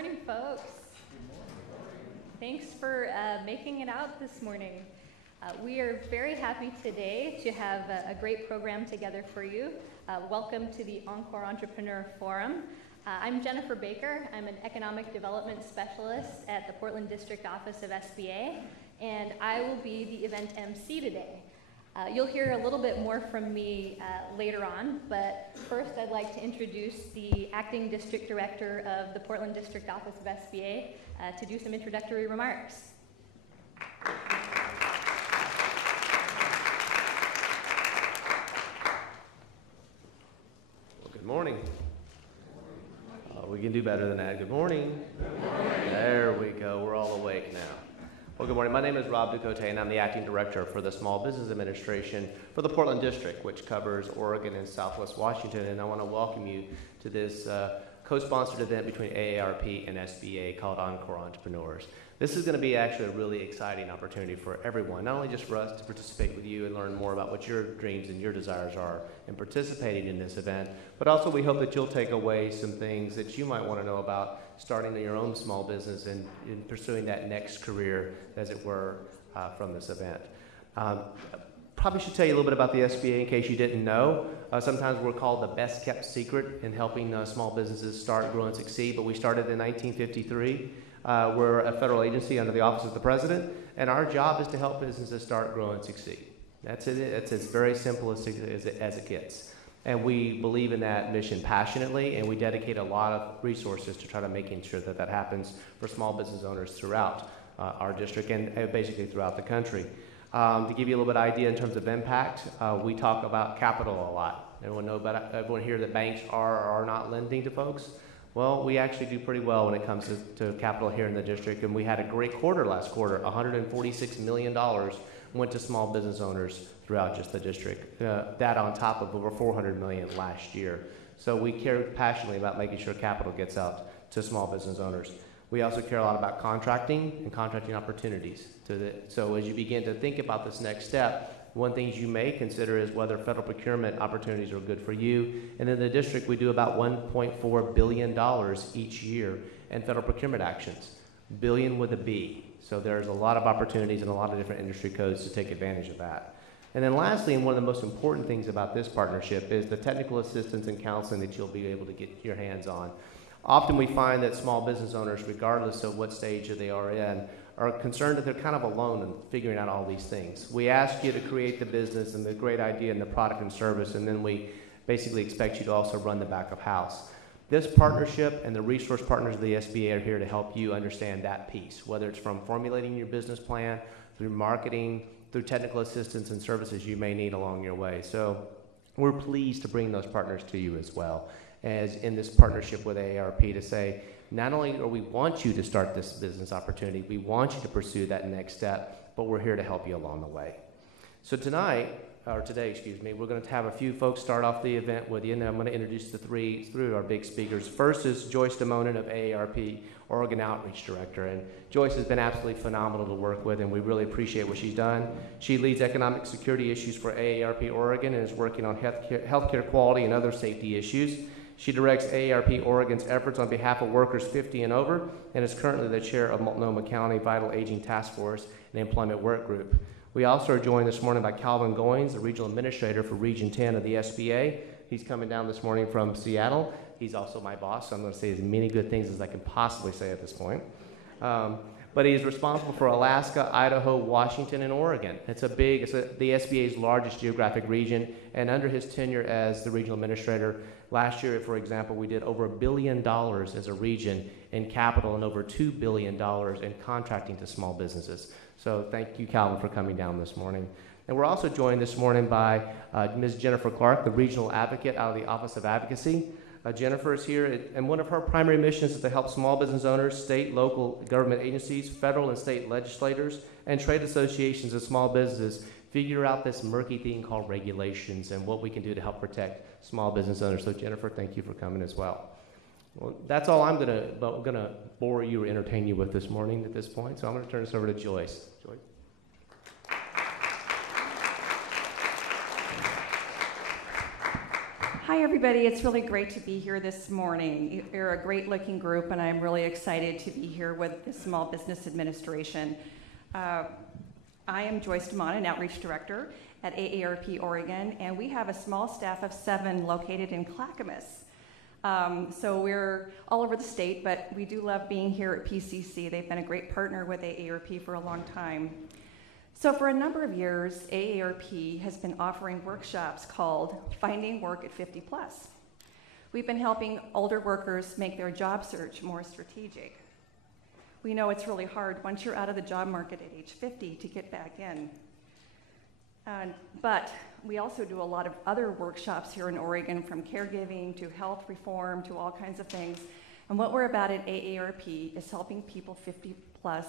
morning, folks. Good morning. Thanks for making it out this morning. We are very happy today to have a great program together for you. Welcome to the Encore Entrepreneur Forum. I'm Jennifer Baker. I'm an Economic Development Specialist at the Portland District Office of SBA, and I will be the event MC today. You'll hear a little bit more from me later on, but first I'd like to introduce the Acting District Director of the Portland District Office of SBA to do some introductory remarks. Well, good morning. We can do better than that. Good morning. Good morning. There we go. We're all awake now. Well, good morning. My name is Rob Ducote, and I'm the Acting Director for the Small Business Administration for the Portland District, which covers Oregon and Southwest Washington. And I want to welcome you to this co-sponsored event between AARP and SBA called Encore Entrepreneurs. This is going to be actually a really exciting opportunity for everyone, not only just for us to participate with you and learn more about what your dreams and your desires are in participating in this event, but also we hope that you'll take away some things that you might want to know about starting your own small business and pursuing that next career, as it were, from this event. Probably should tell you a little bit about the SBA in case you didn't know. Sometimes we're called the best kept secret in helping small businesses start, grow, and succeed, but we started in 1953. We're a federal agency under the Office of the President, and our job is to help businesses start, grow, and succeed. That's it. It's as very simple as it gets. And we believe in that mission passionately, and we dedicate a lot of resources to try to making sure that that happens for small business owners throughout our district and basically throughout the country. To give you a little bit of idea in terms of impact, we talk about capital a lot. Everyone here that banks are or are not lending to folks. Well, we actually do pretty well when it comes to capital here in the district, and we had a great quarter last quarter. $146 million went to small business owners throughout just the district. That on top of over $400 million last year. So we care passionately about making sure capital gets out to small business owners. We also care a lot about contracting and contracting opportunities. So as you begin to think about this next step, one thing you may consider is whether federal procurement opportunities are good for you. And in the district, we do about $1.4 billion each year in federal procurement actions. Billion with a B. So there's a lot of opportunities and a lot of different industry codes to take advantage of that. And then lastly, and one of the most important things about this partnership is the technical assistance and counseling that you'll be able to get your hands on. Often we find that small business owners, regardless of what stage they are in, are concerned that they're kind of alone in figuring out all these things. We ask you to create the business and the great idea and the product and service, and then we basically expect you to also run the back of house. This partnership and the resource partners of the SBA are here to help you understand that piece, whether it's from formulating your business plan, through marketing, through technical assistance and services you may need along your way. So we're pleased to bring those partners to you as well, as in this partnership with AARP to say, not only do we want you to start this business opportunity, we want you to pursue that next step, but we're here to help you along the way. So today, we're going to have a few folks start off the event with you, and then I'm going to introduce the three through our big speakers. First is Joyce DeMonin of AARP, Oregon Outreach Director, and Joyce has been absolutely phenomenal to work with, and we really appreciate what she's done. She leads economic security issues for AARP Oregon and is working on healthcare quality and other safety issues. She directs AARP Oregon's efforts on behalf of workers 50 and over, and is currently the chair of Multnomah County Vital Aging Task Force and Employment Work Group. We also are joined this morning by Calvin Goins, the Regional Administrator for Region 10 of the SBA. He's coming down this morning from Seattle. He's also my boss, so I'm going to say as many good things as I can possibly say at this point. But he is responsible for Alaska, Idaho, Washington, and Oregon. It's the SBA's largest geographic region, and under his tenure as the Regional Administrator, last year, for example, we did over $1 billion as a region in capital and over $2 billion in contracting to small businesses. So thank you, Calvin, for coming down this morning. And we're also joined this morning by Ms. Jennifer Clark, the Regional Advocate out of the Office of Advocacy. Jennifer is here, and one of her primary missions is to help small business owners, state, local government agencies, federal and state legislators, and trade associations of small businesses figure out this murky thing called regulations and what we can do to help protect small business owners. So Jennifer, thank you for coming as well. Well, that's all I'm gonna bore you or entertain you with this morning at this point. So I'm gonna turn this over to Joyce. Joyce. Hi everybody, it's really great to be here this morning. You're a great looking group and I'm really excited to be here with the Small Business Administration. I am Joyce DeMont, an Outreach Director at AARP Oregon, and we have a small staff of 7 located in Clackamas. So we're all over the state, but we do love being here at PCC. They've been a great partner with AARP for a long time. So for a number of years, AARP has been offering workshops called Finding Work at 50 Plus. We've been helping older workers make their job search more strategic. We know it's really hard once you're out of the job market at age 50 to get back in. But we also do a lot of other workshops here in Oregon, from caregiving to health reform to all kinds of things. And what we're about at AARP is helping people 50 plus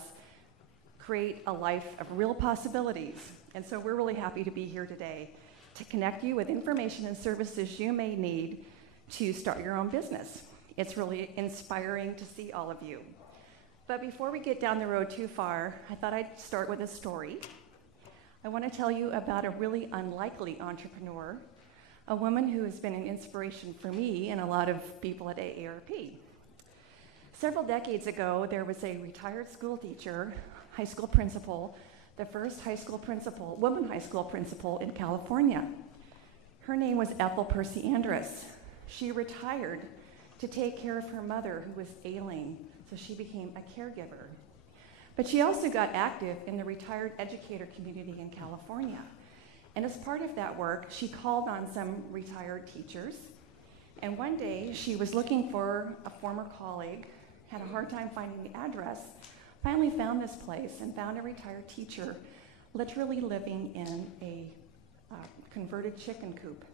create a life of real possibilities. And so we're really happy to be here today to connect you with information and services you may need to start your own business. It's really inspiring to see all of you. But before we get down the road too far, I thought I'd start with a story. I want to tell you about a really unlikely entrepreneur, a woman who has been an inspiration for me and a lot of people at AARP. Several decades ago, there was a retired school teacher, high school principal, the first woman high school principal in California. Her name was Ethel Percy Andrus. She retired to take care of her mother, who was ailing, so she became a caregiver. But she also got active in the retired educator community in California. And as part of that work, she called on some retired teachers. And one day, she was looking for a former colleague, had a hard time finding the address, finally found this place and found a retired teacher literally living in a converted chicken coop.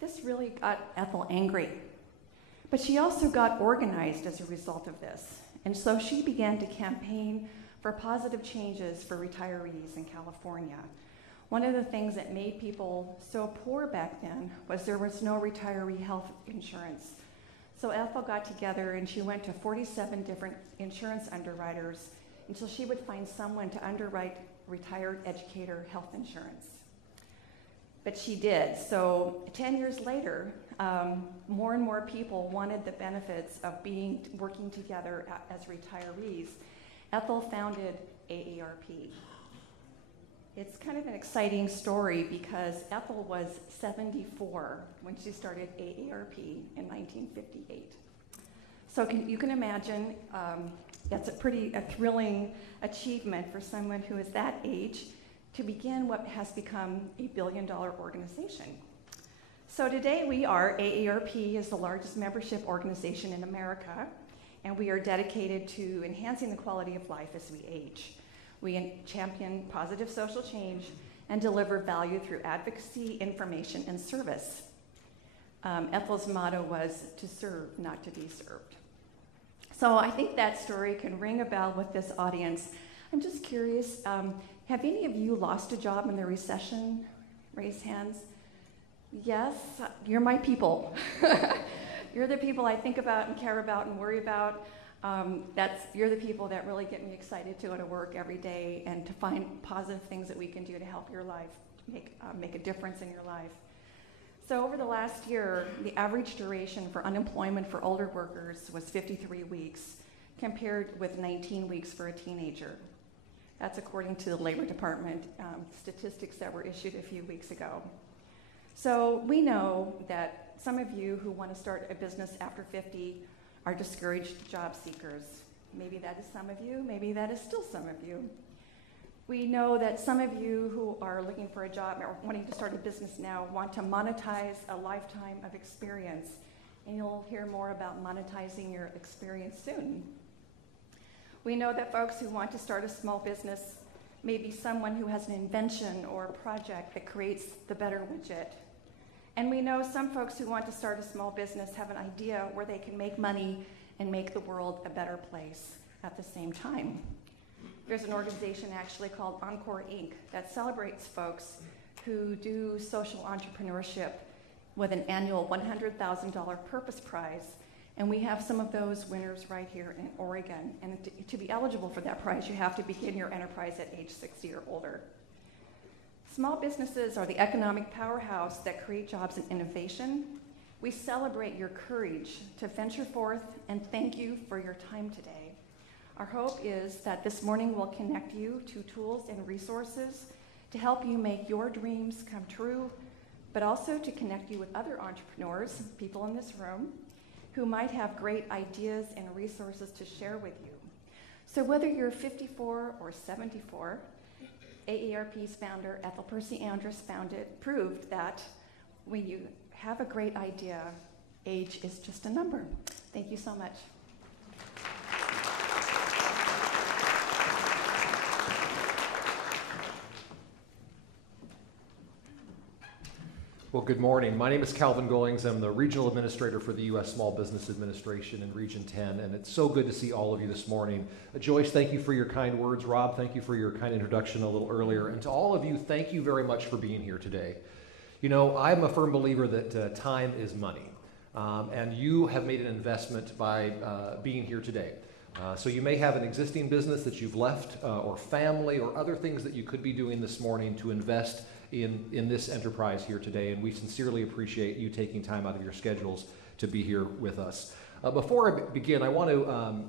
This really got Ethel angry, but she also got organized as a result of this. And so she began to campaign for positive changes for retirees in California. One of the things that made people so poor back then was there was no retiree health insurance. So Ethel got together and she went to 47 different insurance underwriters until she would find someone to underwrite retired educator health insurance. But she did. So 10 years later, more and more people wanted the benefits of working together as retirees. Ethel founded AARP. It's kind of an exciting story because Ethel was 74 when she started AARP in 1958. So you can imagine that's a thrilling achievement for someone who is that age to begin what has become a billion-dollar organization. So today AARP is the largest membership organization in America, and we are dedicated to enhancing the quality of life as we age. We champion positive social change and deliver value through advocacy, information, and service. Ethel's motto was to serve, not to be served. So I think that story can ring a bell with this audience. I'm just curious, have any of you lost a job in the recession? Raise hands. Yes, you're my people. You're the people I think about and care about and worry about. You're the people that really get me excited to go to work every day and to find positive things that we can do to help your life, make a difference in your life. So over the last year, the average duration for unemployment for older workers was 53 weeks, compared with 19 weeks for a teenager. That's according to the Labor Department statistics that were issued a few weeks ago. So we know that some of you who want to start a business after 50 are discouraged job seekers. Maybe that is some of you, maybe that is still some of you. We know that some of you who are looking for a job or wanting to start a business now want to monetize a lifetime of experience, and you'll hear more about monetizing your experience soon. We know that folks who want to start a small business may be someone who has an invention or a project that creates the better widget. And we know some folks who want to start a small business have an idea where they can make money and make the world a better place at the same time. There's an organization actually called Encore Inc. that celebrates folks who do social entrepreneurship with an annual $100,000 purpose prize. And we have some of those winners right here in Oregon. And to be eligible for that prize, you have to begin your enterprise at age 60 or older. Small businesses are the economic powerhouse that create jobs and innovation. We celebrate your courage to venture forth and thank you for your time today. Our hope is that this morning will connect you to tools and resources to help you make your dreams come true, but also to connect you with other entrepreneurs, people in this room, who might have great ideas and resources to share with you. So whether you're 54 or 74, AARP's founder, Ethel Percy Andrus, proved that when you have a great idea, age is just a number. Thank you so much. Well, good morning. My name is Calvin Goings. I'm the Regional Administrator for the U.S. Small Business Administration in Region 10, and it's so good to see all of you this morning. Joyce, thank you for your kind words. Rob, thank you for your kind introduction a little earlier. And to all of you, thank you very much for being here today. You know, I'm a firm believer that time is money, and you have made an investment by being here today. So you may have an existing business that you've left, or family, or other things that you could be doing this morning to invest in this enterprise here today, and we sincerely appreciate you taking time out of your schedules to be here with us. Before I begin, I want to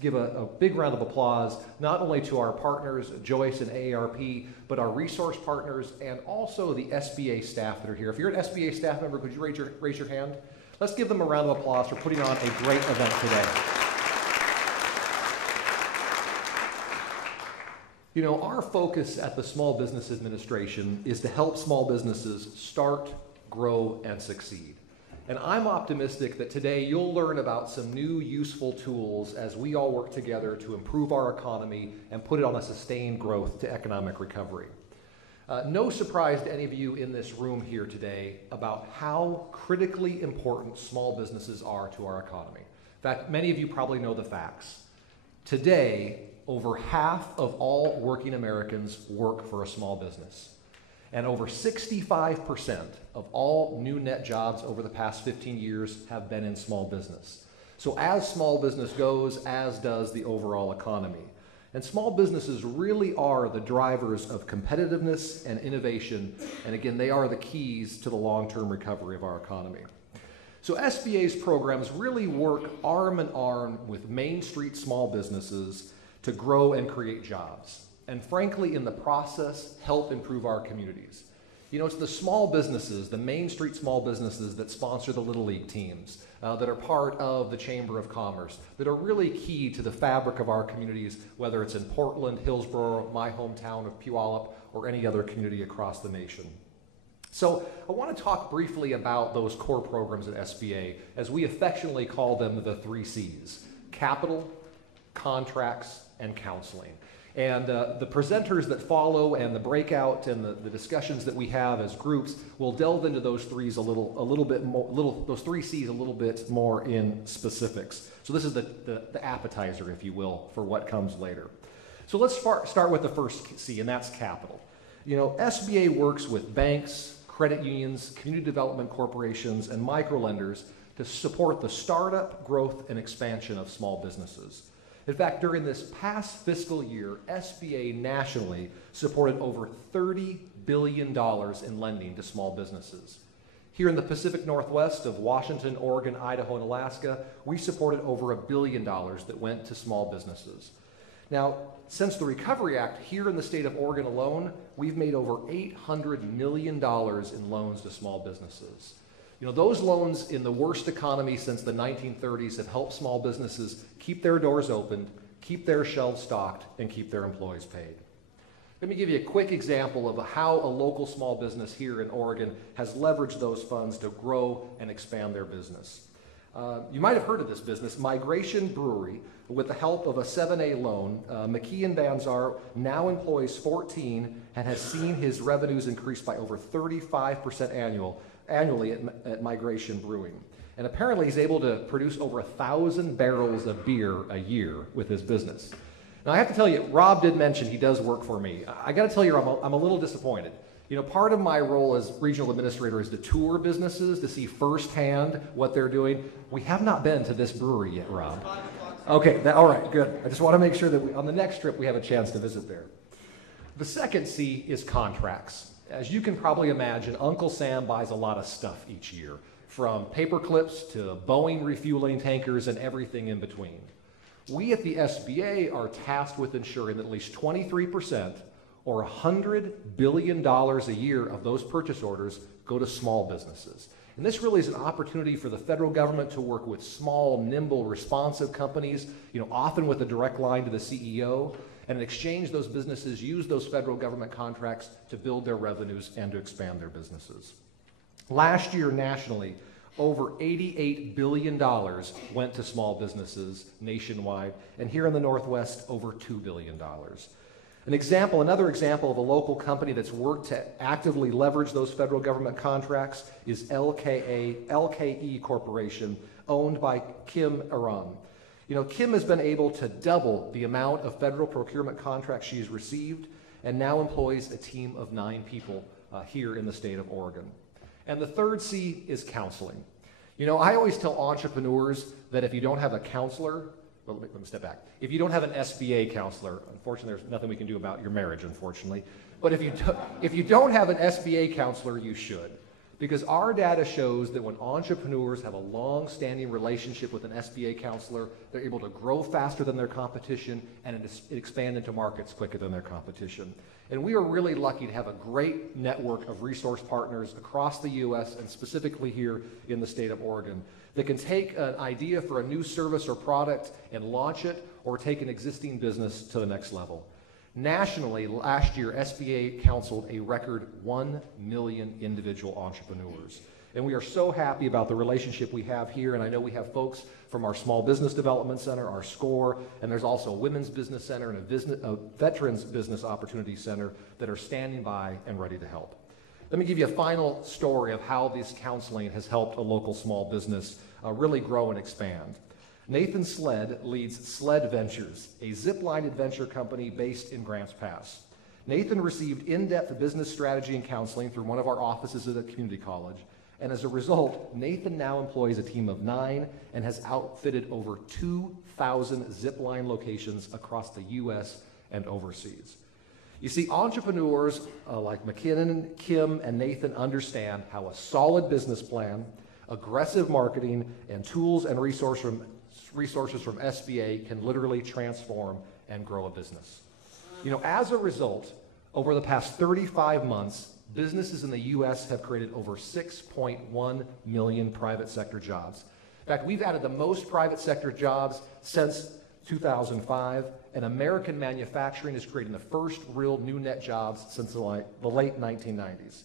give a big round of applause not only to our partners, Joyce and AARP, but our resource partners and also the SBA staff that are here. If you're an SBA staff member, could you raise your hand? Let's give them a round of applause for putting on a great event today. You know, our focus at the Small Business Administration is to help small businesses start, grow, and succeed. And I'm optimistic that today you'll learn about some new useful tools as we all work together to improve our economy and put it on a sustained growth to economic recovery. No surprise to any of you in this room here today about how critically important small businesses are to our economy. In fact, many of you probably know the facts. Today, over half of all working Americans work for a small business. And over 65% of all new net jobs over the past 15 years have been in small business. So as small business goes, as does the overall economy. And small businesses really are the drivers of competitiveness and innovation. And again, they are the keys to the long-term recovery of our economy. So SBA's programs really work arm in arm with Main Street small businesses to grow and create jobs, and frankly, in the process, help improve our communities. You know, it's the small businesses, the Main Street small businesses that sponsor the Little League teams, that are part of the Chamber of Commerce, that are really key to the fabric of our communities, whether it's in Portland, Hillsborough, my hometown of Puyallup, or any other community across the nation. So I want to talk briefly about those core programs at SBA, as we affectionately call them the 3 C's: capital, contracts, and counseling. And the presenters that follow and the breakout and the discussions that we have as groups will delve into those three C's a little bit more in specifics. So this is the appetizer, if you will, for what comes later. So let's start with the first C, and that's capital. You know, SBA works with banks, credit unions, community development corporations, and microlenders to support the startup, growth, and expansion of small businesses. In fact, during this past fiscal year, SBA nationally supported over $30 billion in lending to small businesses. Here in the Pacific Northwest of Washington, Oregon, Idaho, and Alaska, we supported over $1 billion that went to small businesses. Now, since the Recovery Act, here in the state of Oregon alone, we've made over $800 million in loans to small businesses. You know, those loans in the worst economy since the 1930s have helped small businesses keep their doors open, keep their shelves stocked, and keep their employees paid. Let me give you a quick example of how a local small business here in Oregon has leveraged those funds to grow and expand their business. You might have heard of this business, Migration Brewery. With the help of a 7A loan, McKeon Banzar now employs 14 and has seen his revenues increase by over 35% annually at Migration Brewing. And apparently he's able to produce over 1,000 barrels of beer a year with his business. Now I have to tell you, Rob did mention he does work for me. I got to tell you, I'm a little disappointed. You know, part of my role as regional administrator is to tour businesses to see firsthand what they're doing. We have not been to this brewery yet, Rob. Okay, all right, good. I just want to make sure that on the next trip we have a chance to visit there. The second C is contracts. As you can probably imagine, Uncle Sam buys a lot of stuff each year, from paper clips to Boeing refueling tankers and everything in between. We at the SBA are tasked with ensuring that at least 23% or $100 billion a year of those purchase orders go to small businesses. And this really is an opportunity for the federal government to work with small, nimble, responsive companies, often with a direct line to the CEO, and in exchange, those businesses use those federal government contracts to build their revenues and to expand their businesses. Last year, nationally, over $88 billion went to small businesses nationwide, and here in the Northwest, over $2 billion. Another example of a local company that's worked to actively leverage those federal government contracts is LKE Corporation, owned by Kim Aram. Kim has been able to double the amount of federal procurement contracts she's received and now employs a team of 9 people here in the state of Oregon. And the third C is counseling. I always tell entrepreneurs that if you don't have a counselor, well, let me step back. If you don't have an SBA counselor, unfortunately, there's nothing we can do about your marriage, unfortunately. But if you don't have an SBA counselor, you should. Because our data shows that when entrepreneurs have a long-standing relationship with an SBA counselor, they're able to grow faster than their competition and expand into markets quicker than their competition. And we are really lucky to have a great network of resource partners across the U.S. and specifically here in the state of Oregon that can take an idea for a new service or product and launch it, or take an existing business to the next level. Nationally, last year, SBA counseled a record 1 million individual entrepreneurs. And we are so happy about the relationship we have here, and I know we have folks from our Small Business Development Center, our SCORE, and there's also a Women's Business Center and a Veterans Business Opportunity Center that are standing by and ready to help. Let me give you a final story of how this counseling has helped a local small business really grow and expand. Nathan Sled leads Sled Ventures, a zip-line adventure company based in Grants Pass. Nathan received in-depth business strategy and counseling through one of our offices at a community college, and as a result, Nathan now employs a team of 9 and has outfitted over 2,000 zip-line locations across the U.S. and overseas. You see, entrepreneurs like McKinnon, Kim, and Nathan understand how a solid business plan, aggressive marketing, and tools and resources from SBA can literally transform and grow a business. As a result, over the past 35 months, businesses in the U.S. have created over 6.1 million private sector jobs. In fact, we've added the most private sector jobs since 2005, and American manufacturing is creating the first real new net jobs since the late 1990s.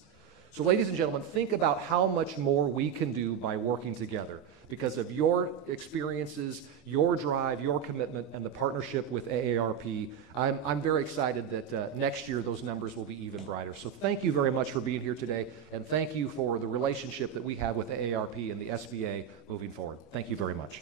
So ladies and gentlemen, think about how much more we can do by working together because of your experiences, your drive, your commitment, and the partnership with AARP. I'm very excited that next year those numbers will be even brighter. So thank you very much for being here today, and thank you for the relationship that we have with AARP and the SBA moving forward. Thank you very much.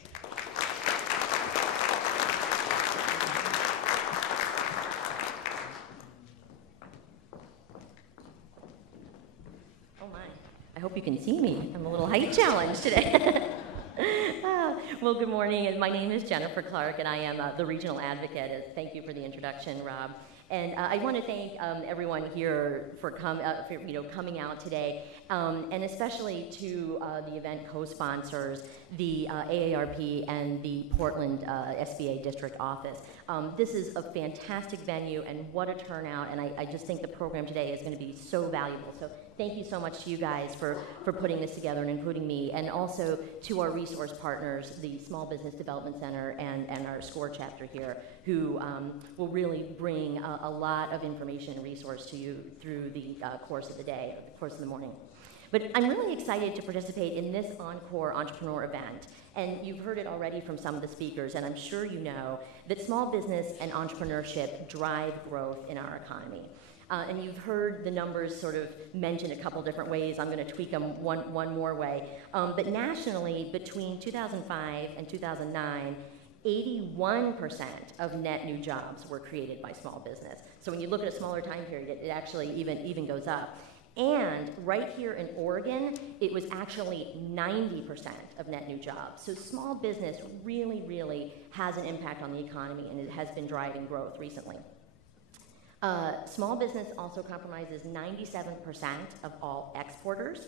I hope you can see me. I'm a little height challenged today. Well, good morning. My name is Jennifer Clark, and I am the regional advocate. Thank you for the introduction, Rob. And I want to thank everyone here for coming out today, and especially to the event co-sponsors, the AARP and the Portland SBA District Office. This is a fantastic venue, and what a turnout, and I just think the program today is going to be so valuable. So thank you so much to you guys for putting this together and including me, and also to our resource partners, the Small Business Development Center and our SCORE chapter here, who will really bring a lot of information and resource to you through the course of the day, the course of the morning. But I'm really excited to participate in this Encore Entrepreneur event. And you've heard it already from some of the speakers, and I'm sure you know that small business and entrepreneurship drive growth in our economy. And you've heard the numbers sort of mentioned a couple different ways. I'm going to tweak them one more way. But nationally, between 2005 and 2009, 81% of net new jobs were created by small business. So when you look at a smaller time period, it actually even goes up. And right here in Oregon, it was actually 90% of net new jobs. So small business really, really has an impact on the economy, and it has been driving growth recently. Small business also compromises 97% of all exporters,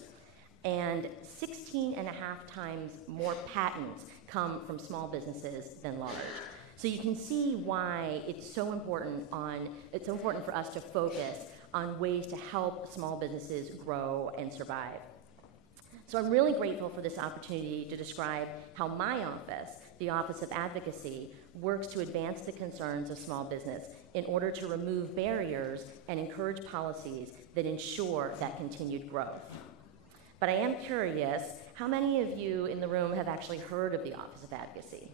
and 16 and a half times more patents come from small businesses than large. So you can see why it's so important for us to focus on ways to help small businesses grow and survive. So I'm really grateful for this opportunity to describe how my office, the Office of Advocacy, works to advance the concerns of small business in order to remove barriers and encourage policies that ensure that continued growth. But I am curious, how many of you in the room have actually heard of the Office of Advocacy?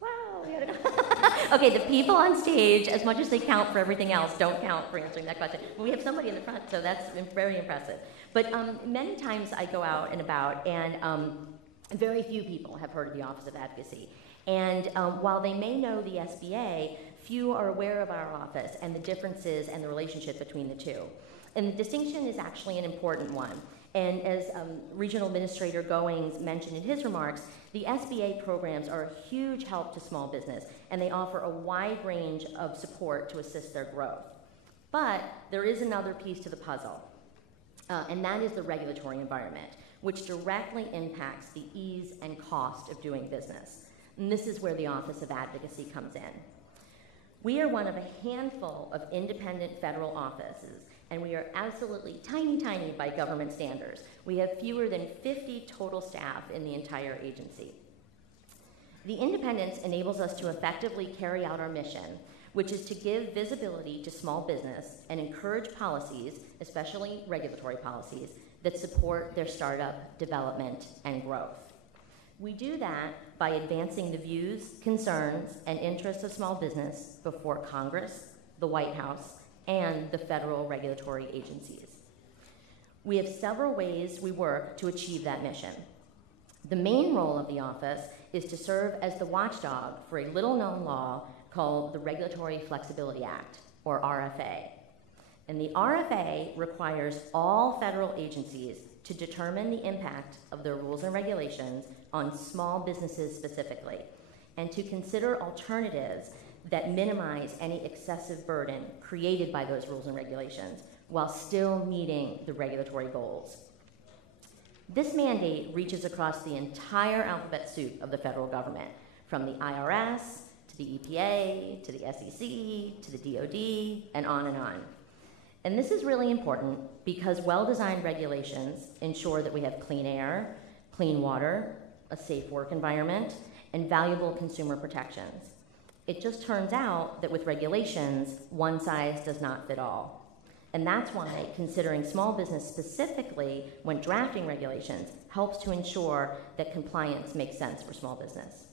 Wow, we had it. Okay, the people on stage, as much as they count for everything else, don't count for answering that question. Well, we have somebody in the front, so that's very impressive. But many times I go out and about, and very few people have heard of the Office of Advocacy. And while they may know the SBA, few are aware of our office and the differences and the relationship between the two. And the distinction is actually an important one. And as Regional Administrator Goings mentioned in his remarks, the SBA programs are a huge help to small business, and they offer a wide range of support to assist their growth. But there is another piece to the puzzle, and that is the regulatory environment, which directly impacts the ease and cost of doing business. And this is where the Office of Advocacy comes in. We are one of a handful of independent federal offices, and we are absolutely tiny, tiny by government standards. We have fewer than 50 total staff in the entire agency. The independence enables us to effectively carry out our mission, which is to give visibility to small business and encourage policies, especially regulatory policies, that support their startup development and growth. We do that by advancing the views, concerns, and interests of small business before Congress, the White House, and the federal regulatory agencies. We have several ways we work to achieve that mission. The main role of the office is to serve as the watchdog for a little-known law called the Regulatory Flexibility Act, or RFA. And the RFA requires all federal agencies to determine the impact of their rules and regulations on small businesses specifically, and to consider alternatives that minimize any excessive burden created by those rules and regulations while still meeting the regulatory goals. This mandate reaches across the entire alphabet soup of the federal government, from the IRS to the EPA to the SEC to the DoD, and on and on. And this is really important because well-designed regulations ensure that we have clean air, clean water, a safe work environment, and valuable consumer protections. It just turns out that with regulations, one size does not fit all. And that's why considering small business specifically when drafting regulations helps to ensure that compliance makes sense for small business.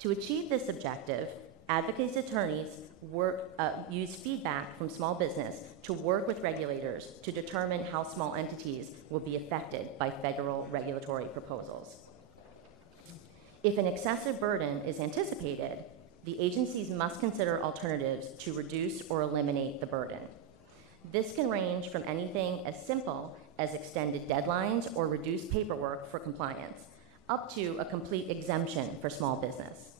To achieve this objective, advocacy attorneys use feedback from small business to work with regulators to determine how small entities will be affected by federal regulatory proposals. If an excessive burden is anticipated, the agencies must consider alternatives to reduce or eliminate the burden. This can range from anything as simple as extended deadlines or reduced paperwork for compliance, up to a complete exemption for small business.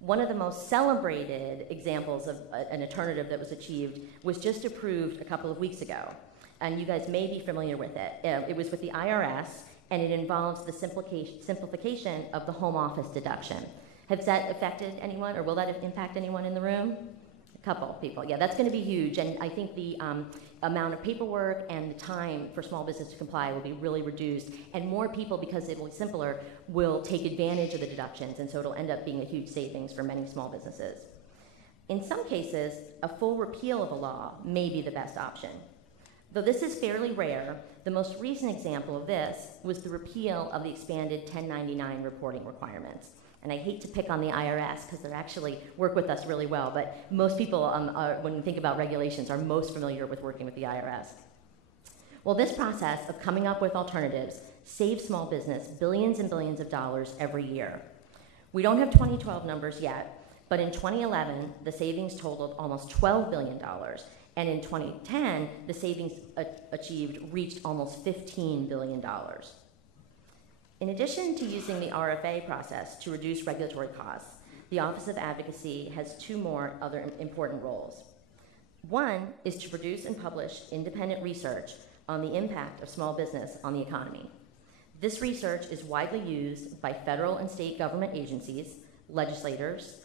One of the most celebrated examples of an alternative that was achieved was just approved a couple of weeks ago, and you guys may be familiar with it. It was with the IRS, and it involves the simplification of the home office deduction. Has that affected anyone, or will that impact anyone in the room? A couple people, yeah, that's gonna be huge, and I think the amount of paperwork and the time for small business to comply will be really reduced, and more people, because it will be simpler, will take advantage of the deductions, and so it'll end up being a huge savings for many small businesses. In some cases, a full repeal of a law may be the best option. Though this is fairly rare, the most recent example of this was the repeal of the expanded 1099 reporting requirements. And I hate to pick on the IRS because they actually work with us really well, but most people, when you think about regulations, are most familiar with working with the IRS. Well, this process of coming up with alternatives saves small business billions and billions of dollars every year. We don't have 2012 numbers yet, but in 2011, the savings totaled almost $12 billion. And in 2010, the savings achieved reached almost $15 billion. In addition to using the RFA process to reduce regulatory costs, the Office of Advocacy has two more other important roles. One is to produce and publish independent research on the impact of small business on the economy. This research is widely used by federal and state government agencies, legislators,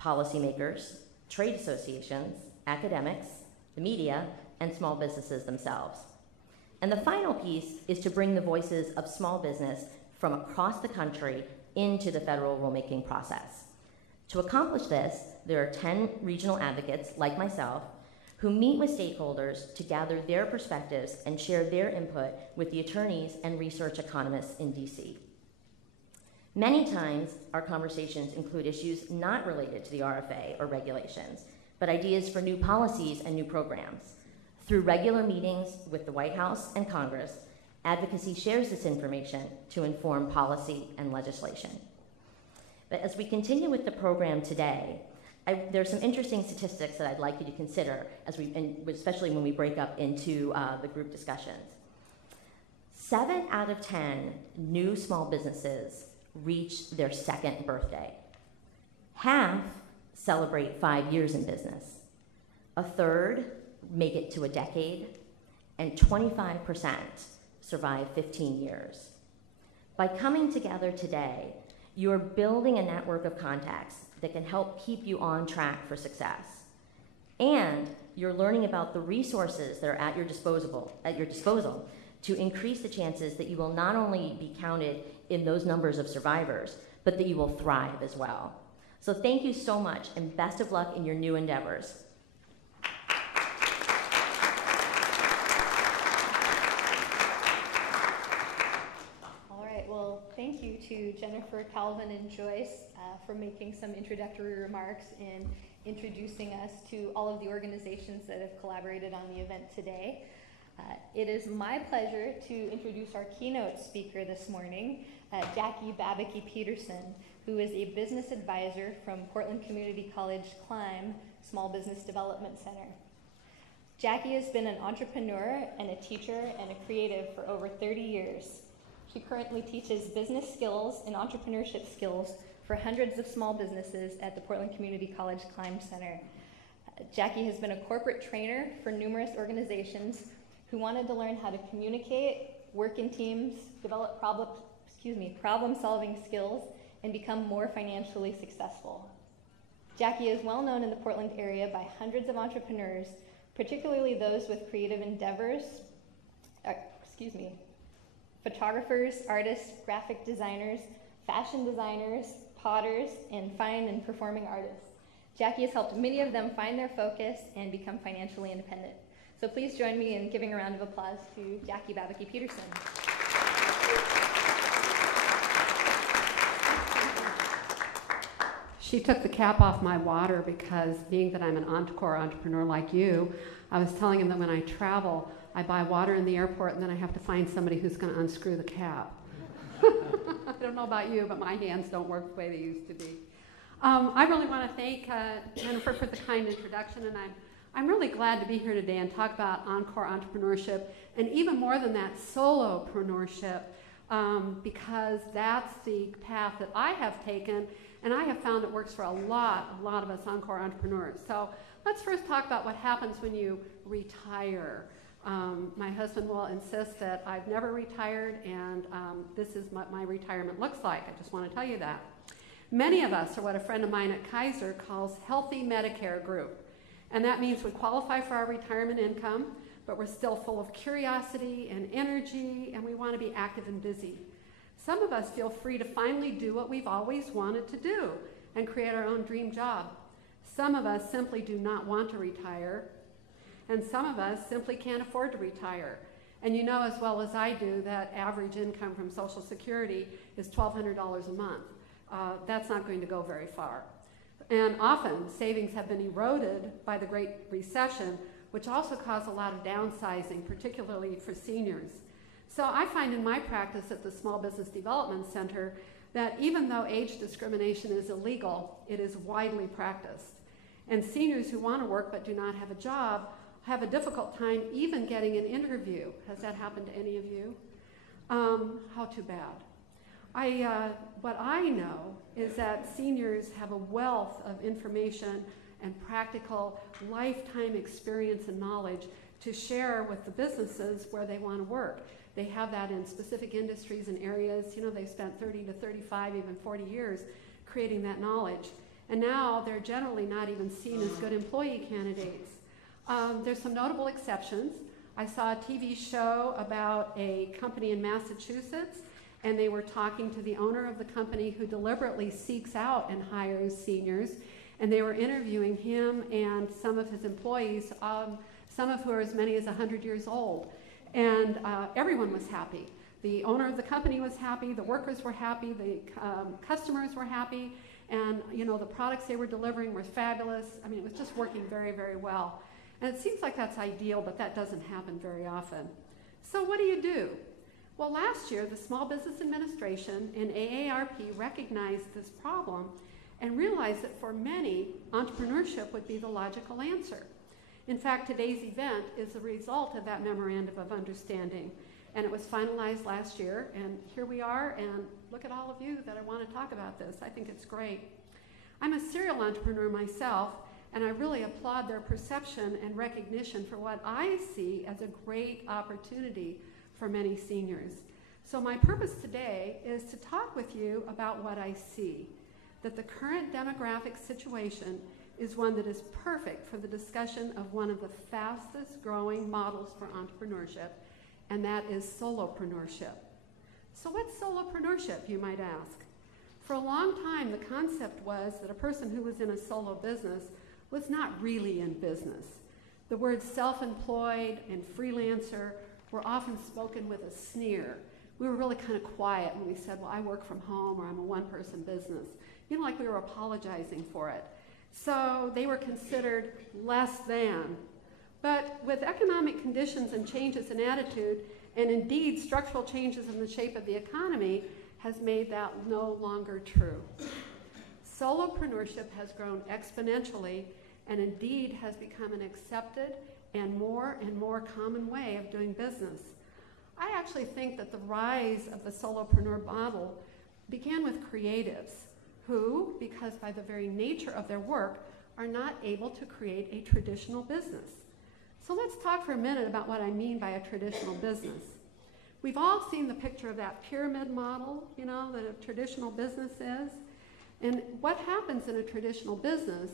policymakers, trade associations, academics, the media, and small businesses themselves. And the final piece is to bring the voices of small business from across the country into the federal rulemaking process. To accomplish this, there are 10 regional advocates, like myself, who meet with stakeholders to gather their perspectives and share their input with the attorneys and research economists in DC. Many times, our conversations include issues not related to the RFA or regulations, but ideas for new policies and new programs. Through regular meetings with the White House and Congress, advocacy shares this information to inform policy and legislation. But as we continue with the program today, there's some interesting statistics that I'd like you to consider, especially when we break up into the group discussions. 7 out of 10 new small businesses reach their second birthday. Half celebrate 5 years in business. A third make it to a decade, and 25% survive 15 years. By coming together today, you're building a network of contacts that can help keep you on track for success. And you're learning about the resources that are at your disposal to increase the chances that you will not only be counted in those numbers of survivors, but that you will thrive as well. So thank you so much, and best of luck in your new endeavors. Thank you to Jennifer, Calvin, and Joyce for making some introductory remarks and introducing us to all of the organizations that have collaborated on the event today. It is my pleasure to introduce our keynote speaker this morning, Jackie Babicki-Peterson, who is a business advisor from Portland Community College Climb Small Business Development Center. Jackie has been an entrepreneur and a teacher and a creative for over 30 years. She currently teaches business skills and entrepreneurship skills for hundreds of small businesses at the Portland Community College Climb Center. Jackie has been a corporate trainer for numerous organizations who wanted to learn how to communicate, work in teams, develop problem-solving skills, and become more financially successful. Jackie is well known in the Portland area by hundreds of entrepreneurs, particularly those with creative endeavors, photographers, artists, graphic designers, fashion designers, potters, and fine and performing artists. Jackie has helped many of them find their focus and become financially independent. So please join me in giving a round of applause to Jackie Babicki-Peterson. She took the cap off my water because, being that I'm an encore entrepreneur like you, I was telling him that when I travel, I buy water in the airport and then I have to find somebody who's going to unscrew the cap. I don't know about you, but my hands don't work the way they used to be. I really want to thank Jennifer for the kind introduction, and I'm really glad to be here today and talk about encore entrepreneurship, and even more than that, solopreneurship, because that's the path that I have taken, and I have found it works for a lot of us encore entrepreneurs. So let's first talk about what happens when you retire. My husband will insist that I've never retired, and this is what my retirement looks like. I just want to tell you that. Many of us are what a friend of mine at Kaiser calls healthy Medicare group. And that means we qualify for our retirement income, but we're still full of curiosity and energy, and we want to be active and busy. Some of us feel free to finally do what we've always wanted to do and create our own dream job. Some of us simply do not want to retire, and some of us simply can't afford to retire. And you know as well as I do that average income from Social Security is $1,200 a month. That's not going to go very far. And often, savings have been eroded by the Great Recession, which also caused a lot of downsizing, particularly for seniors. So I find in my practice at the Small Business Development Center that even though age discrimination is illegal, it is widely practiced. And seniors who want to work but do not have a job have a difficult time even getting an interview. Has that happened to any of you? How too bad. What I know is that seniors have a wealth of information and practical lifetime experience and knowledge to share with the businesses where they want to work. They have that in specific industries and areas. You know, they've spent 30 to 35, even 40 years creating that knowledge. And now they're generally not even seen as good employee candidates. There's some notable exceptions. I saw a TV show about a company in Massachusetts, and they were talking to the owner of the company who deliberately seeks out and hires seniors, and they were interviewing him and some of his employees, some of who are as many as 100 years old. And everyone was happy. The owner of the company was happy, the workers were happy, the customers were happy, and you know, the products they were delivering were fabulous. I mean, it was just working very, very well. And it seems like that's ideal, but that doesn't happen very often. So what do? Well, last year, the Small Business Administration and AARP recognized this problem and realized that for many, entrepreneurship would be the logical answer. In fact, today's event is a result of that memorandum of understanding, and it was finalized last year, and here we are, and look at all of you that I want to talk about this. I think it's great. I'm a serial entrepreneur myself, and I really applaud their perception and recognition for what I see as a great opportunity for many seniors. So my purpose today is to talk with you about what I see, that the current demographic situation is one that is perfect for the discussion of one of the fastest growing models for entrepreneurship, and that is solopreneurship. So what's solopreneurship, you might ask? For a long time, the concept was that a person who was in a solo business was not really in business. The words self-employed and freelancer were often spoken with a sneer. We were really kind of quiet when we said, well, I work from home, or I'm a one-person business. You know, like we were apologizing for it. So they were considered less than. But with economic conditions and changes in attitude, and indeed structural changes in the shape of the economy, has made that no longer true. Solopreneurship has grown exponentially and indeed has become an accepted and more common way of doing business. I actually think that the rise of the solopreneur model began with creatives who, because by the very nature of their work, are not able to create a traditional business. So let's talk for a minute about what I mean by a traditional business. We've all seen the picture of that pyramid model, you know, that a traditional business is. And what happens in a traditional business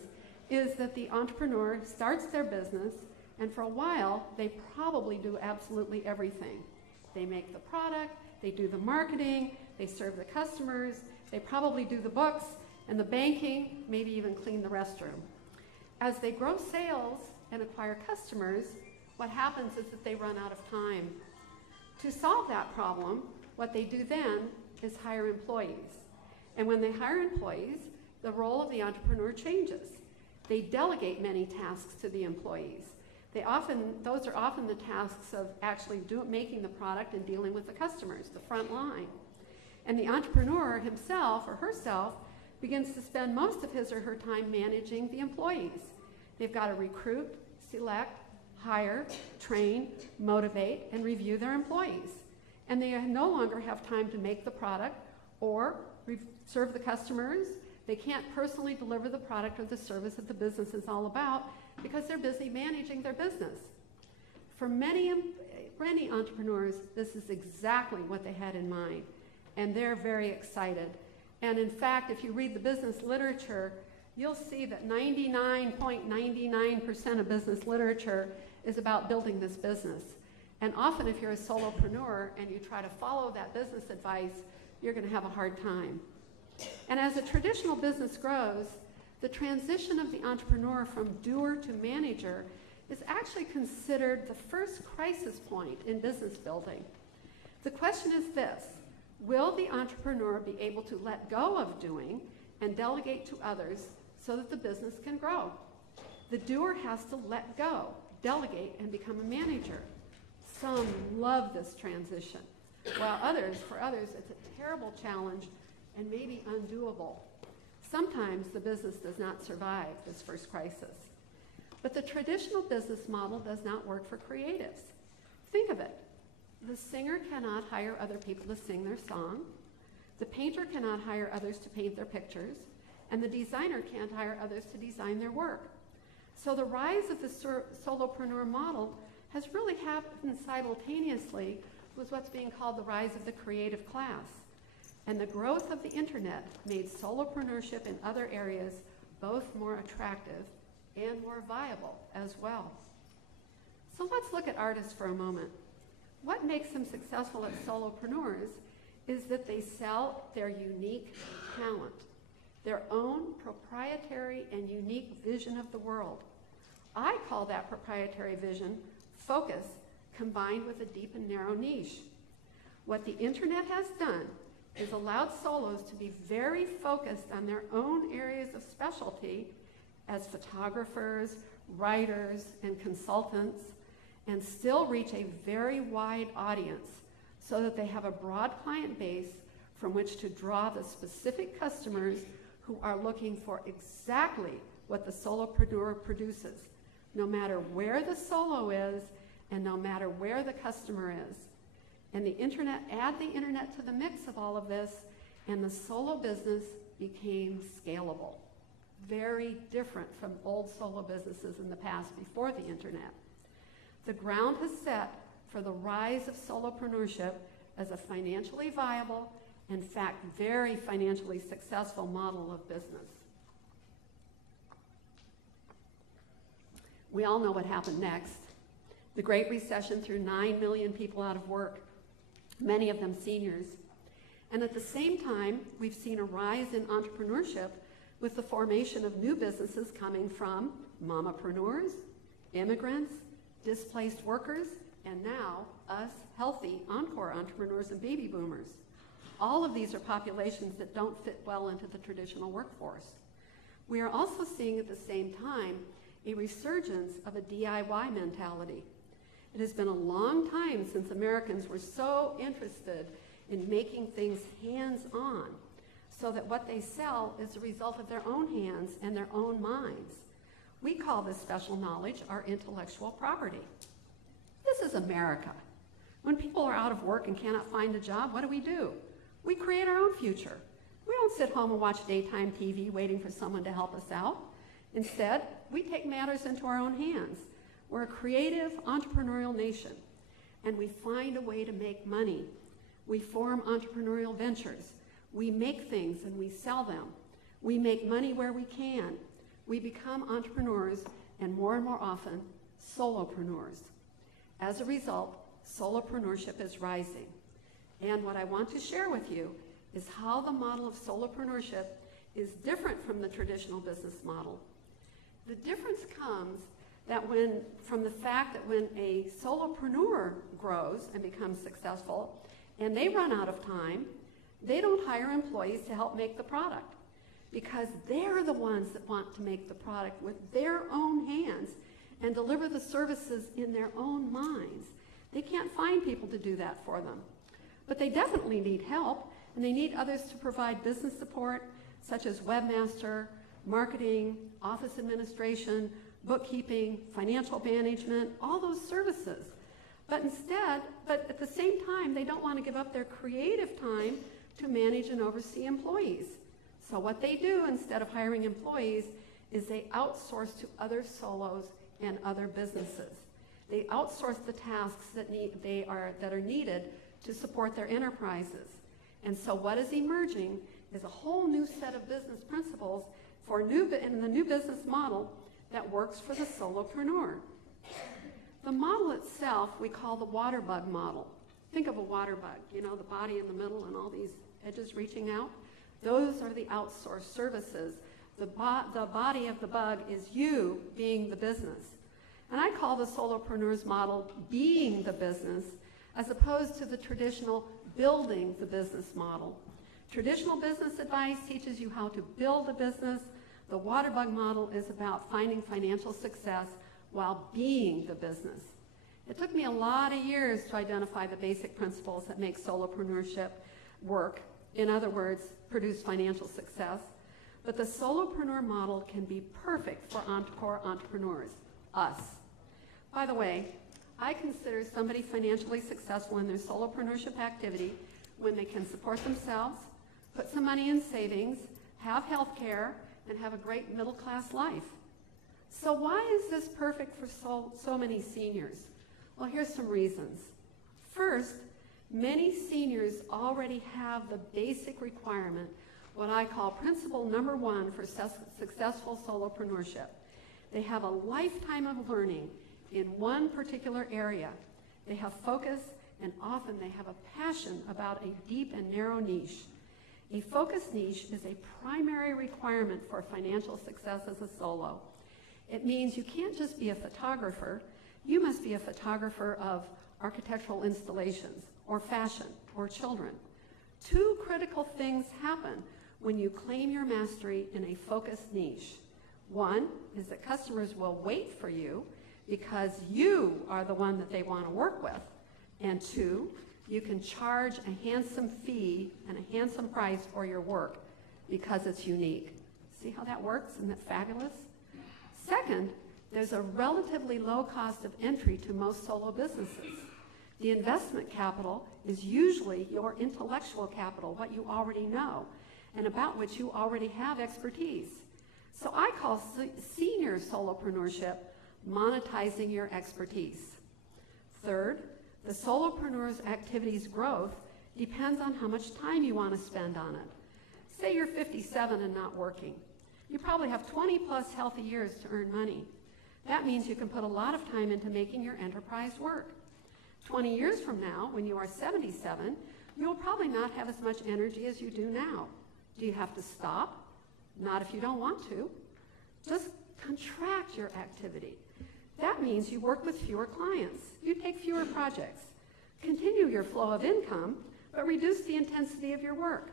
is that the entrepreneur starts their business, and for a while, they probably do absolutely everything. They make the product, they do the marketing, they serve the customers, they probably do the books and the banking, maybe even clean the restroom. As they grow sales and acquire customers, what happens is that they run out of time. To solve that problem, what they do then is hire employees. And when they hire employees, the role of the entrepreneur changes. They delegate many tasks to the employees. Those are often the tasks of actually making the product and dealing with the customers, the front line. And the entrepreneur himself or herself begins to spend most of his or her time managing the employees. They've got to recruit, select, hire, train, motivate, and review their employees. And they no longer have time to make the product or serve the customers. They can't personally deliver the product or the service that the business is all about because they're busy managing their business. For many entrepreneurs, this is exactly what they had in mind, and they're very excited. And in fact, if you read the business literature, you'll see that 99.99% of business literature is about building this business. And often if you're a solopreneur and you try to follow that business advice, you're going to have a hard time. And as a traditional business grows, the transition of the entrepreneur from doer to manager is actually considered the first crisis point in business building. The question is this: will the entrepreneur be able to let go of doing and delegate to others so that the business can grow? The doer has to let go, delegate, and become a manager. Some love this transition, while for others, it's a terrible challenge and maybe undoable. Sometimes the business does not survive this first crisis. But the traditional business model does not work for creatives. Think of it. The singer cannot hire other people to sing their song. The painter cannot hire others to paint their pictures, and the designer can't hire others to design their work. So the rise of the solopreneur model has really happened simultaneously with what's being called the rise of the creative class. And the growth of the internet made solopreneurship in other areas both more attractive and more viable as well. So let's look at artists for a moment. What makes them successful as solopreneurs is that they sell their unique talent, their own proprietary and unique vision of the world. I call that proprietary vision focus combined with a deep and narrow niche. What the internet has done is allowed solos to be very focused on their own areas of specialty as photographers, writers, and consultants, and still reach a very wide audience so that they have a broad client base from which to draw the specific customers who are looking for exactly what the solopreneur produces, no matter where the solo is and no matter where the customer is. And the internet, add the internet to the mix of all of this, and the solo business became scalable. Very different from old solo businesses in the past before the internet. The ground has set for the rise of solopreneurship as a financially viable, in fact, very financially successful model of business. We all know what happened next. The Great Recession threw 9 million people out of work, many of them seniors. And at the same time, we've seen a rise in entrepreneurship with the formation of new businesses coming from mamapreneurs, immigrants, displaced workers, and now us healthy encore entrepreneurs and baby boomers. All of these are populations that don't fit well into the traditional workforce. We are also seeing at the same time a resurgence of a DIY mentality. It has been a long time since Americans were so interested in making things hands-on, so that what they sell is a result of their own hands and their own minds. We call this special knowledge our intellectual property. This is America. When people are out of work and cannot find a job, what do? We create our own future. We don't sit home and watch daytime TV waiting for someone to help us out. Instead, we take matters into our own hands. We're a creative, entrepreneurial nation, and we find a way to make money. We form entrepreneurial ventures. We make things and we sell them. We make money where we can. We become entrepreneurs, and more often, solopreneurs. As a result, solopreneurship is rising. And what I want to share with you is how the model of solopreneurship is different from the traditional business model. The difference comes from the fact that when a solopreneur grows and becomes successful, and they run out of time, they don't hire employees to help make the product, because they're the ones that want to make the product with their own hands and deliver the services in their own minds. They can't find people to do that for them. But they definitely need help, and they need others to provide business support, such as webmaster, marketing, office administration, bookkeeping, financial management, all those services. But at the same time, they don't want to give up their creative time to manage and oversee employees. So what they do instead of hiring employees is they outsource to other solos and other businesses. They outsource the tasks that are needed to support their enterprises. And so what is emerging is a whole new set of business principles in the new business model that works for the solopreneur. The model itself we call the water bug model. Think of a water bug, the body in the middle and all these edges reaching out. Those are the outsourced services. The body of the bug is you being the business. And I call the solopreneur's model being the business, as opposed to the traditional building the business model. Traditional business advice teaches you how to build a business. The water bug model is about finding financial success while being the business. It took me a lot of years to identify the basic principles that make solopreneurship work. In other words, produce financial success. But the solopreneur model can be perfect for encore entrepreneurs, us. By the way, I consider somebody financially successful in their solopreneurship activity when they can support themselves, put some money in savings, have health care, and have a great middle-class life. So why is this perfect for so many seniors? Well, here's some reasons. First, many seniors already have the basic requirement, what I call principle number one for successful solopreneurship. They have a lifetime of learning in one particular area. They have focus, and often they have a passion about a deep and narrow niche. A focused niche is a primary requirement for financial success as a solo. It means you can't just be a photographer, you must be a photographer of architectural installations, or fashion, or children. Two critical things happen when you claim your mastery in a focused niche. One is that customers will wait for you because you are the one that they want to work with. And two, you can charge a handsome fee and a handsome price for your work because it's unique. See how that works? Isn't that fabulous? Second, there's a relatively low cost of entry to most solo businesses. The investment capital is usually your intellectual capital, what you already know, and about which you already have expertise. So I call senior solopreneurship monetizing your expertise. Third, the solopreneur's activity's growth depends on how much time you want to spend on it. Say you're 57 and not working. You probably have 20 plus healthy years to earn money. That means you can put a lot of time into making your enterprise work. 20 years from now, when you are 77, you'll probably not have as much energy as you do now. Do you have to stop? Not if you don't want to. Just contract your activity. That means you work with fewer clients. You take fewer projects. Continue your flow of income, but reduce the intensity of your work.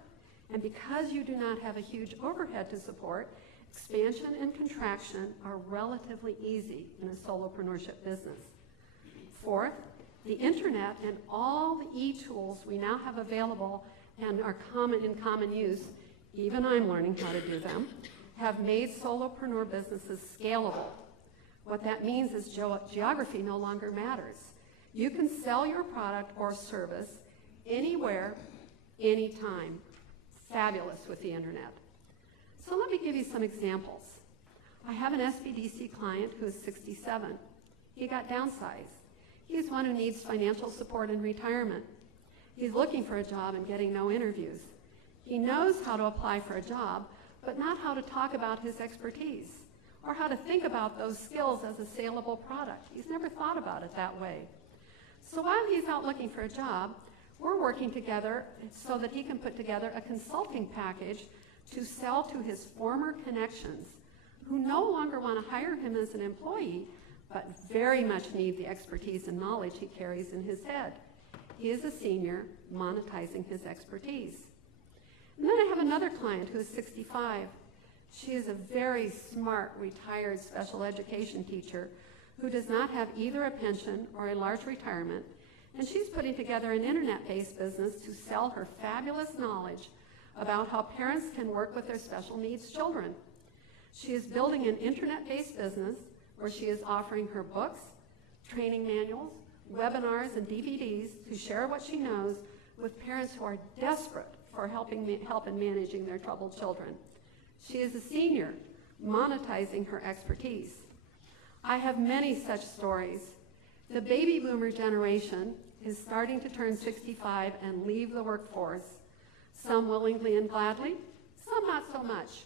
And because you do not have a huge overhead to support, expansion and contraction are relatively easy in a solopreneurship business. Fourth, the internet and all the e-tools we now have available and are in common use, even I'm learning how to do them, have made solopreneur businesses scalable. What that means is geography no longer matters. You can sell your product or service anywhere, anytime. Fabulous with the internet. So let me give you some examples. I have an SBDC client who is 67. He got downsized. He's one who needs financial support in retirement. He's looking for a job and getting no interviews. He knows how to apply for a job, but not how to talk about his expertise or how to think about those skills as a saleable product. He's never thought about it that way. So while he's out looking for a job, we're working together so that he can put together a consulting package to sell to his former connections who no longer want to hire him as an employee, but very much need the expertise and knowledge he carries in his head. He is a senior monetizing his expertise. And then I have another client who is 65. She is a very smart, retired special education teacher who does not have either a pension or a large retirement, and she's putting together an internet-based business to sell her fabulous knowledge about how parents can work with their special needs children. She is building an internet-based business where she is offering her books, training manuals, webinars, and DVDs to share what she knows with parents who are desperate for help in managing their troubled children. She is a senior, monetizing her expertise. I have many such stories. The baby boomer generation is starting to turn 65 and leave the workforce, some willingly and gladly, some not so much.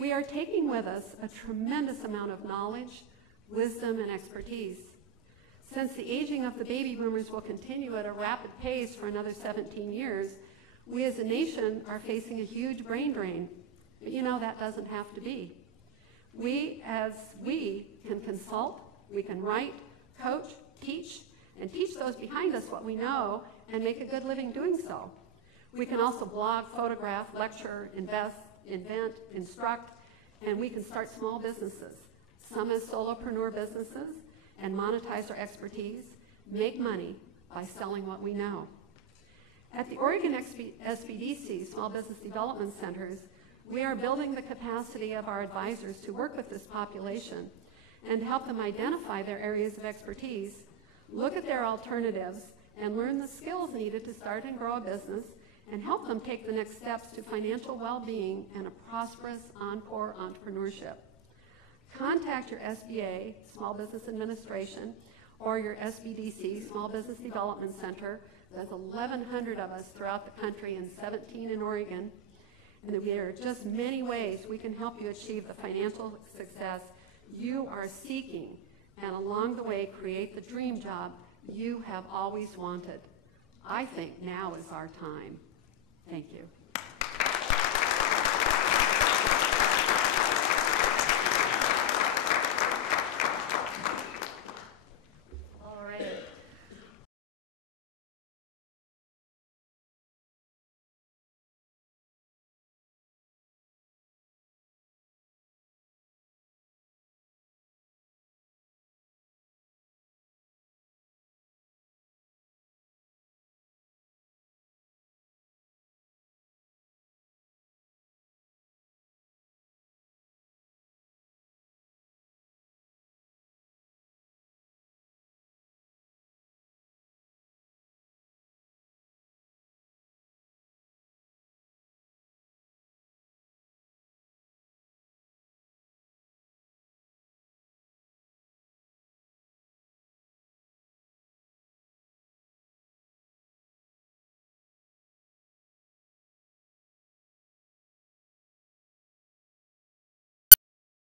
We are taking with us a tremendous amount of knowledge, wisdom, and expertise. Since the aging of the baby boomers will continue at a rapid pace for another 17 years, we as a nation are facing a huge brain drain. But you know, that doesn't have to be. We can consult, we can write, coach, teach, and teach those behind us what we know and make a good living doing so. We can also blog, photograph, lecture, invest, invent, instruct, and we can start small businesses, some as solopreneur businesses, and monetize our expertise, make money by selling what we know. At the Oregon SBDC, Small Business Development Centers, we are building the capacity of our advisors to work with this population and help them identify their areas of expertise, look at their alternatives, and learn the skills needed to start and grow a business and help them take the next steps to financial well-being and a prosperous encore entrepreneurship. Contact your SBA, Small Business Administration, or your SBDC, Small Business Development Center. There's 1,100 of us throughout the country and 17 in Oregon. And there are just many ways we can help you achieve the financial success you are seeking, and along the way create the dream job you have always wanted. I think now is our time. Thank you.